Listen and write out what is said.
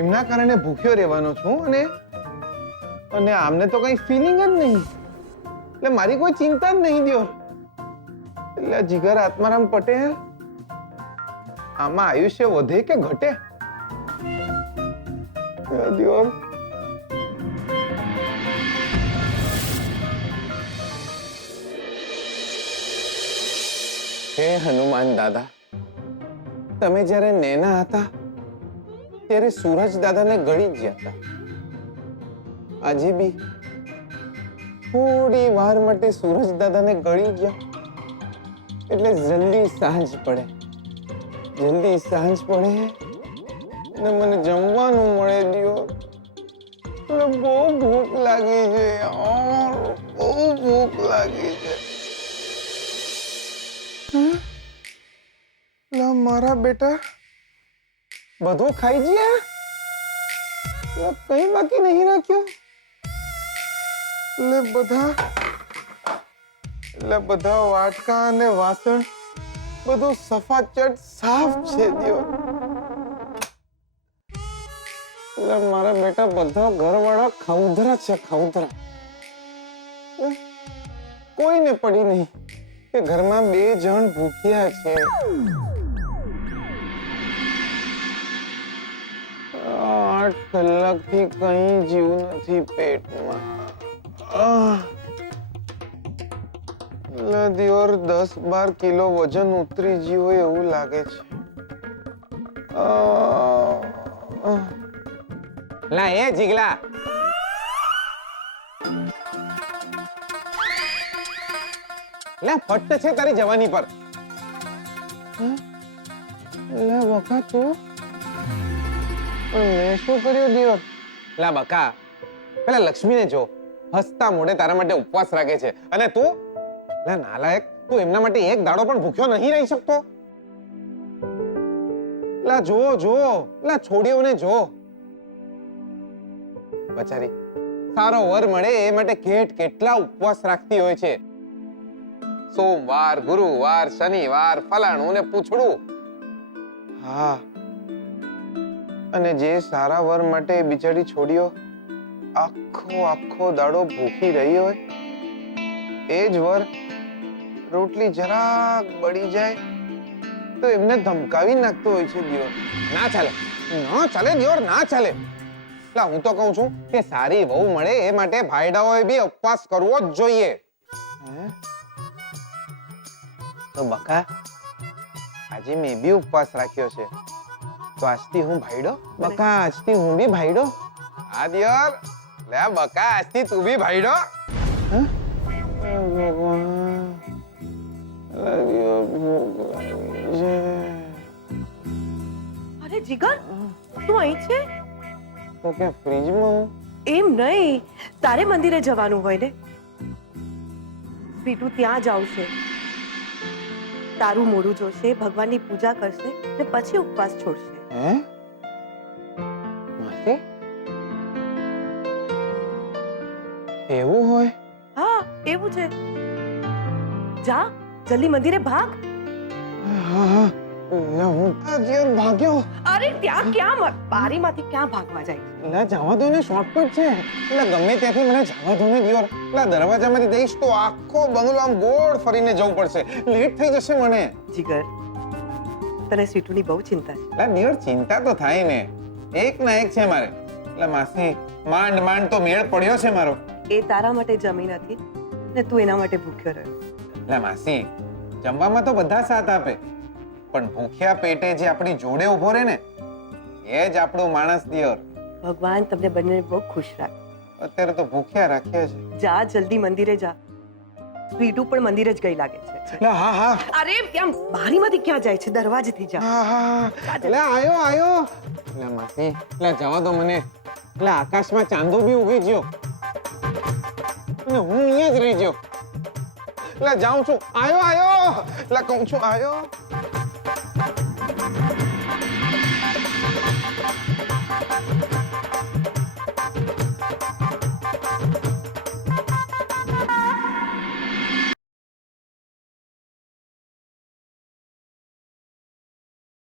એમના કારણે ભૂખ્યો રહેવાનો છું અને આમને તો કઈ ફિલિંગ જ નહીં, એટલે મારી કોઈ ચિંતા જ નહીં દિયોર. એટલે જીગર આત્મારામ પટેલ, આમાં આયુષ્ય વધે કે ઘટે? દિયોર હે હનુમાન દાદા, તમે જ્યારે નેના હતા ત્યારે સૂરજ દાદાને ગળી ગયા હતા. આજે બી થોડી વાર માટે સૂરજ દાદાને ગળી ગયા એટલે જલ્દી સાંજ પડે અને મને જમવાનું મળે દિયો. એટલે બહુ ભૂખ લાગી છે યાર, બહુ ભૂખ લાગી છે. લા મારા બેટા બધું ખાઈ ગયા, કઈ બાકી નહીં રાખ્યો. એટલે બધા વાટકા અને વાસણ બધું સફાચટ સાફ છે દિયો. એટલે મારા બેટા બધા ઘરવાળા ખાઉધરા છે, ખાઉધરા. કોઈને પડી નહીં કે ઘરમાં 2 જણ ભૂખ્યા છે. 8 કલાકથી કઈ જીવ નથી પેટમાં. દિયોર 10-12 કિલો વજન ઉતરી ગયું હોય એવું લાગે છે. લા એ જીગલા, લે ફટ છે તારી જવાની પર. લે બકા તું, મેં શું કર્યું દિયોર? લા બકા, પેલા લક્ષ્મીને જો, હસતા મોઢે તારા માટે ઉપવાસ રાખે છે, અને તું લા નાલાયક, તું એમના માટે એક દાડો પણ ભૂખ્યો નહીં રહી શકતો. લા જો લા છોડીઓને જો, બચારી સારો વર મળે એ માટે કેટલા ઉપવાસ રાખતી હોય છે. સોમવાર, ગુરુવાર, શનિવાર, ફલાણું ને પૂછડું. હા, અને જે સારા વર માટે બિચારી છોડીઓ આખો દાડો ભૂખી રહી હોય, એ જ વર રોટલી જરાક બળી જાય તો એમને ધમકાવી નાખતો હોય છે દિયોર. ના ચાલે દિયોર, ના ચાલે. હું તો કહું છું કે સારી વહુ મળે એ માટે ભાઈડાઓએ બી ઉપવાસ કરવો જ જોઈએ. તો બકા, આજે મેં બી ઉપવાસ રાખ્યો છે, તો આજથી હું ભાઈડો. બકા, આજથી હું બી ભાઈડો. હા દિયોર, લે બકા, આજથી તું બી ભાઈડો. અરે જીગર, તું અહીં છે? તો કે ફ્રીજમાં? એમ નહીં, તારે મંદિરે જવાનું હોય ને. બીટુ ત્યાં જ આવશે, તારું મોઢું જોશે, ભગવાનની પૂજા કરશે ને પછી ઉપવાસ છોડશે. હે માસી, એવું હોય? હા, એવું છે. જા જલ્દી મંદિરે ભાગ. હા, હું ભાગ્યો. અરે ત્યાં ક્યાં, બારીમાંથી ક્યાં ભાગવા જાય? એટલે જવા દો ને, શોર્ટકટ છે. એટલે ગમે ત્યાંથી મને જવા દો ને દિયોર. એટલે દરવાજામાંથી જઈશ તો આખો બંગલો આમ ગોળ ફરીને જવું પડશે, લેટ થઈ જશે મને. જીગર, તને સીટુની બહુ ચિંતા છે. એટલે દિયોર, ચિંતા તો થાય ને, એક ના એક છે મારે. એટલે માસી, માંડ તો મેળ પડ્યો છે મારો. એ તારા માટે જમી નથી ને તું એના માટે ભૂખ્યો રહ્યો. એટલે માસી, જમવામાં તો બધા સાથ આપે, પણ ભૂખ્યા પેટે જે આપણી જોડે ઉભો રહે ને, એ જ આપણો માણસ દિયોર. ભગવાન તમને બંને બહુ ખુશ રાખે. અત્યારે તો ભૂખ્યા રાખ્યા છે. જા જલ્દી મંદિરે જા. સ્વીટુ પણ મંદિરે જ ગઈ લાગે છે. હા. અરે ત્યાં બારીમાંથી ક્યાં જાય છે? દરવાજેથી જા. હા. એટલે આયો. એટલે માસી, એટલે જવા દો મને. એટલે આકાશમાં ચાંદો બી ઉગી ગયો અને હું અહીંયા જ રહી ગયો. એટલે જાઉં છું. આયો. એટલે કહું છું આયો.